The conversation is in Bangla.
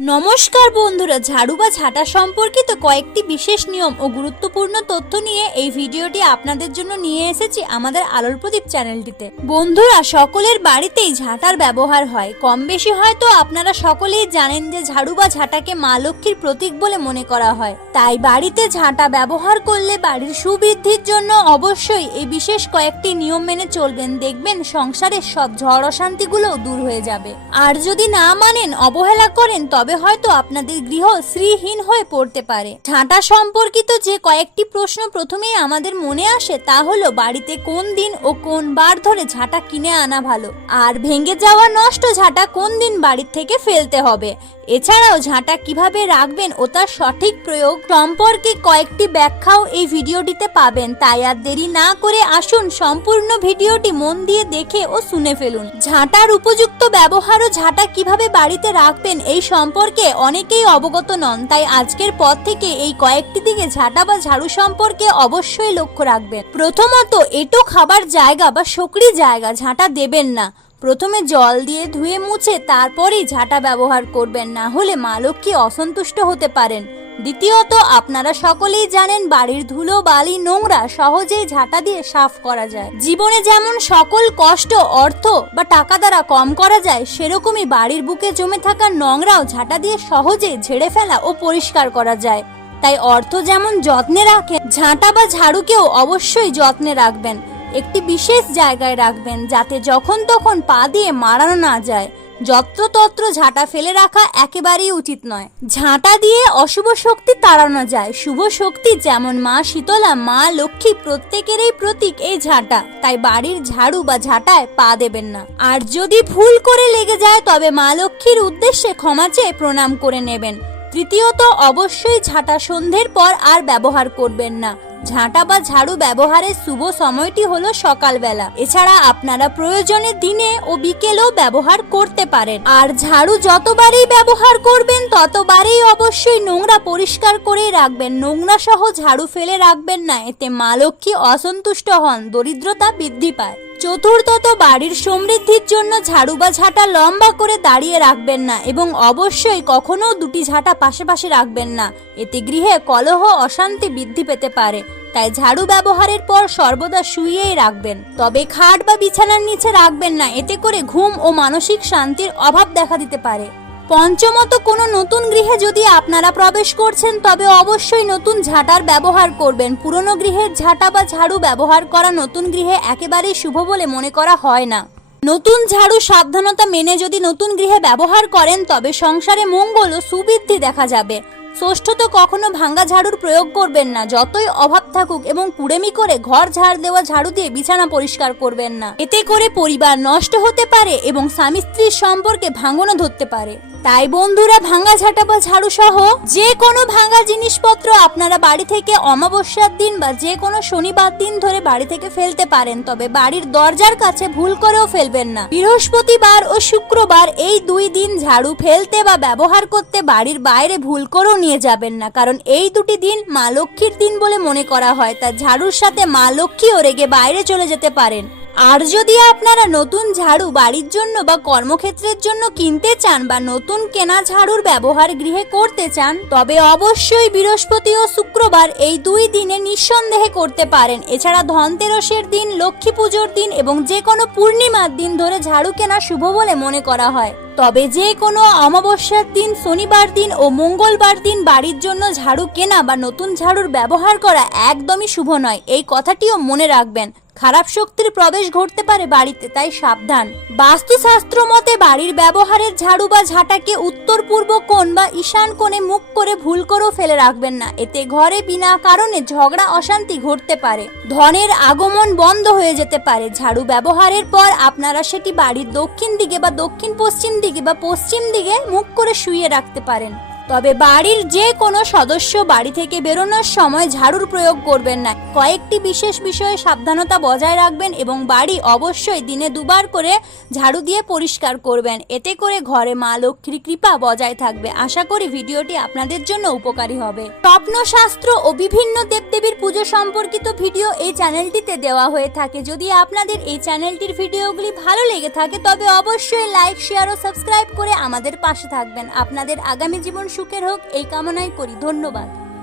নমস্কার বন্ধুরা, ঝাড়ু বা ঝাঁটা সম্পর্কিত কয়েকটি বিশেষ নিয়ম ও গুরুত্বপূর্ণ তথ্য নিয়ে এই ভিডিওটি আপনাদের জন্য নিয়ে এসেছি আমাদের আলোর প্রদীপ চ্যানেলটিতে। বন্ধুরা, সকলের বাড়িতেই ঝাঁটার ব্যবহার হয়। কম বেশি হয়তো আপনারা সকলেই জানেন যে ঝাড়ু বা ঝাঁটাকে মা লক্ষ্মীর প্রতীক বলে মনে করা হয়। তাই বাড়িতে ঝাঁটা ব্যবহার করলে বাড়ির সুবৃদ্ধির জন্য অবশ্যই এই বিশেষ কয়েকটি নিয়ম মেনে চলবেন। দেখবেন সংসারের সব ঝড় অশান্তিগুলোও দূর হয়ে যাবে। আর যদি না মানেন, অবহেলা করেন, তবে হয়তো আপনাদের গৃহ শ্রীহীন হয়ে পড়তে পারে। ঝাঁটা সম্পর্কিত যে কয়েকটি প্রশ্ন প্রথমেই আমাদের মনে আসে, তা হলো বাড়িতে কোন দিন ও কোন বার ধরে ঝাঁটা কিনে আনা ভালো? আর ভেঙে যাওয়া নষ্ট ঝাঁটা কোন দিন বাড়ির থেকে ফেলতে হবে? এছাড়াও ঝাঁটা কীভাবে রাখবেন ও তার সঠিক প্রয়োগ সম্পর্কে কয়েকটি ব্যাখ্যাও এই ভিডিওটিতে পাবেন। তাই আর দেরি না করে আসুন সম্পূর্ণ ভিডিওটি মন দিয়ে দেখে ও শুনে ফেলুন। ঝাঁটার উপযুক্ত ব্যবহার ও ঝাঁটা কীভাবে বাড়িতে রাখবেন এই সম্পর্কে অনেকেই অবগত নন। তাই আজকের পর থেকে এই কয়েকটি দিকে ঝাঁটা বা ঝাড়ু সম্পর্কে অবশ্যই লক্ষ্য রাখবেন। প্রথমত, এটো খাবার জায়গা বা সকরি জায়গা ঝাঁটা দেবেন না। প্রথমে জল দিয়ে ধুয়ে মুছে তারপরেই ঝাঁটা ব্যবহার করবেন, না হলে মা লক্ষ্মী অসন্তুষ্ট হতে পারেন। দ্বিতীয়ত, আপনারা সকলেই জানেন বাড়ির ধুলো, বালি, নোংরা সহজেই ঝাঁটা দিয়ে সাফ করা যায়। জীবনে যেমন সকল কষ্ট, অর্থ বা টাকা দ্বারা কম করা যায়, সেরকমই বাড়ির বুকে জমে থাকা নোংরাও ঝাঁটা দিয়ে সহজে ঝেড়ে ফেলা ও পরিষ্কার করা যায়। তাই অর্থ যেমন যত্নে রাখেন, ঝাঁটা বা ঝাড়ুকেও অবশ্যই যত্নে রাখবেন। একটি বিশেষ জায়গায় রাখবেন যাতে যখন তখন পা দিয়ে মারানো না যায়। যত্রতত্র ঝাঁটা ফেলে রাখা একেবারেই উচিত নয়। ঝাঁটা দিয়ে অশুভ শক্তি তাড়ানো যায়। শুভ শক্তি যেমন মা শীতলা, মা লক্ষ্মী প্রত্যেকেরই প্রতীক এই ঝাঁটা। তাই বাড়ির ঝাড়ু বা ঝাঁটায় পা দেবেন না। আর যদি ভুল করে লেগে যায়, তবে মা লক্ষ্মীর উদ্দেশ্যে ক্ষমা চেয়ে প্রণাম করে নেবেন। তৃতীয়ত, অবশ্যই ঝাঁটা সন্ধ্যের পর আর ব্যবহার করবেন না। ঝাঁটা বা ঝাড়ু ব্যবহারের শুভ সময়টি হলো সকালবেলা। এছাড়া আপনারা প্রয়োজনে দিনে ও বিকেলেও ব্যবহার করতে পারেন। আর ঝাড়ু যতবারই ব্যবহার করবেন, ততবারই অবশ্যই নোংরা পরিষ্কার করেই রাখবেন। নোংরা সহ ঝাড়ু ফেলে রাখবেন না, এতে মা লক্ষ্মী অসন্তুষ্ট হন, দরিদ্রতা বৃদ্ধি পায়। চতুর্থত, বাড়ির সমৃদ্ধির জন্য ঝাড়ু বা ঝাঁটা লম্বা করে দাঁড়িয়ে রাখবেন না এবং অবশ্যই কখনো দুটি ঝাঁটা পাশে পাশে রাখবেন না। এতে গৃহে কলহ, অশান্তি বৃদ্ধি পেতে পারে। তাই ঝাড়ু ব্যবহারের পর সর্বদা শুইয়েই রাখবেন। তবে খাট বা বিছানার নিচে রাখবেন না, এতে করে ঘুম ও মানসিক শান্তির অভাব দেখা দিতে পারে। পঞ্চমত, কোনো নতুন গৃহে যদি আপনারা প্রবেশ করছেন, তবে অবশ্যই নতুন ঝাঁটার ব্যবহার করবেন। পুরনো গৃহের ঝাঁটা বা ঝাড়ু ব্যবহার করা নতুন গৃহে একেবারেই শুভ বলে মনে করা হয় না। নতুন ঝাড়ু সাবধানতা মেনে যদি নতুন গৃহে ব্যবহার করেন, তবে সংসারে মঙ্গল ও সুবৃদ্ধি দেখা যাবে। ষষ্ঠত, কখনো ভাঙ্গা ঝাড়ুর প্রয়োগ করবেন না, যতই অভাব থাকুক এবং কুড়েমি করে ঘর ঝাড় দেওয়া ঝাড়ু দিয়ে বিছানা পরিষ্কার করবেন না। এতে করে পরিবার নষ্ট হতে পারে এবং স্বামী স্ত্রীর সম্পর্কে ভাঙনও ধরতে পারে। তাই বন্ধুরা ভাঙ্গা ঝাঁটা বা ঝাড়ু সহ যে কোনো ভাঙ্গা জিনিসপত্র আপনারা বাড়ি থেকে অমাবস্যার দিন বা যে কোনো শনিবার দিন ধরে বাড়ি থেকে ফেলতে পারেন, তবে বাড়ির দরজার কাছে ভুল করেও ফেলবেন না। বৃহস্পতিবার ও শুক্রবার এই দুই দিন ঝাড়ু ফেলতে বা ব্যবহার করতে বাড়ির বাইরে ভুল করেও নিয়ে যাবেন না, কারণ এই দুটি দিন মা লক্ষ্মীর দিন বলে মনে করা হয় তা ঝাড়ুর সাথে মা লক্ষ্মীও রেগে বাইরে চলে যেতে পারেন। আর যদি আপনারা নতুন ঝাড়ু বাড়ির জন্য বা কর্মক্ষেত্রের জন্য কিনতে চান বা নতুন কেনা ঝাড়ুর ব্যবহার গৃহে করতে চান, তবে অবশ্যই বৃহস্পতি ও শুক্রবার এই দুই দিনে নিঃসন্দেহে করতে পারেন। এছাড়া ধনতেরসের দিন, লক্ষ্মী পুজোর দিন এবং যে কোনো পূর্ণিমার দিন ধরে ঝাড়ু কেনা শুভ বলে মনে করা হয়। তবে যে কোনো অমাবস্যার দিন, শনিবার দিন ও মঙ্গলবার দিন বাড়ির জন্য ঝাড়ু কেনা বা নতুন ঝাড়ুর ব্যবহার করা একদমই শুভ নয়। এই কথাটিও মনে রাখবেন। খারাপ শক্তির প্রবেশ ঘটতে পারে বাড়িতে, তাই সাবধান। বাস্তুশাস্ত্র মতে বাড়ির ব্যবহারের ঝাড়ু বা ঝাঁটাকে উত্তর, পূর্ব কোণ বা ঈশান কোণে মুখ করে ভুল করেও ফেলে রাখবেন না। এতে ঘরে বিনা কারণে ঝগড়া, অশান্তি ঘটতে পারে। ধনের আগমন বন্ধ হয়ে যেতে পারে। ঝাড়ু ব্যবহারের পর আপনারা সেটি বাড়ির দক্ষিণ দিকে বা দক্ষিণ পশ্চিম দিকে বা পশ্চিম দিকে মুখ করে শুয়ে রাখতে পারেন। তবে বাড়ির যে কোনো সদস্য বাড়ি থেকে বেরোনোর সময় ঝাড়ুর প্রয়োগ করবেন না। কয়েকটি বিশেষ বিষয়ে সাবধানতা বজায় রাখবেন এবং বাড়ি অবশ্যই দিনে দুবার করে ঝাড়ু দিয়ে পরিষ্কার করবেন। এতে করে ঘরে মা লক্ষ্মীর কৃপা বজায় থাকবে। আশা করি ভিডিওটি আপনাদের জন্য উপকারী হবে। স্বপ্নশাস্ত্র ও বিভিন্ন দেবদেবীর পুজো সম্পর্কিত ভিডিও এই চ্যানেলটিতে দেওয়া হয়ে থাকে। যদি আপনাদের এই চ্যানেলটির ভিডিওগুলি ভালো লেগে থাকে, তবে অবশ্যই লাইক, শেয়ার ও সাবস্ক্রাইব করে আমাদের পাশে থাকবেন। আপনাদের আগামী জীবন সুখের হোক এই কামনাই করি। ধন্যবাদ।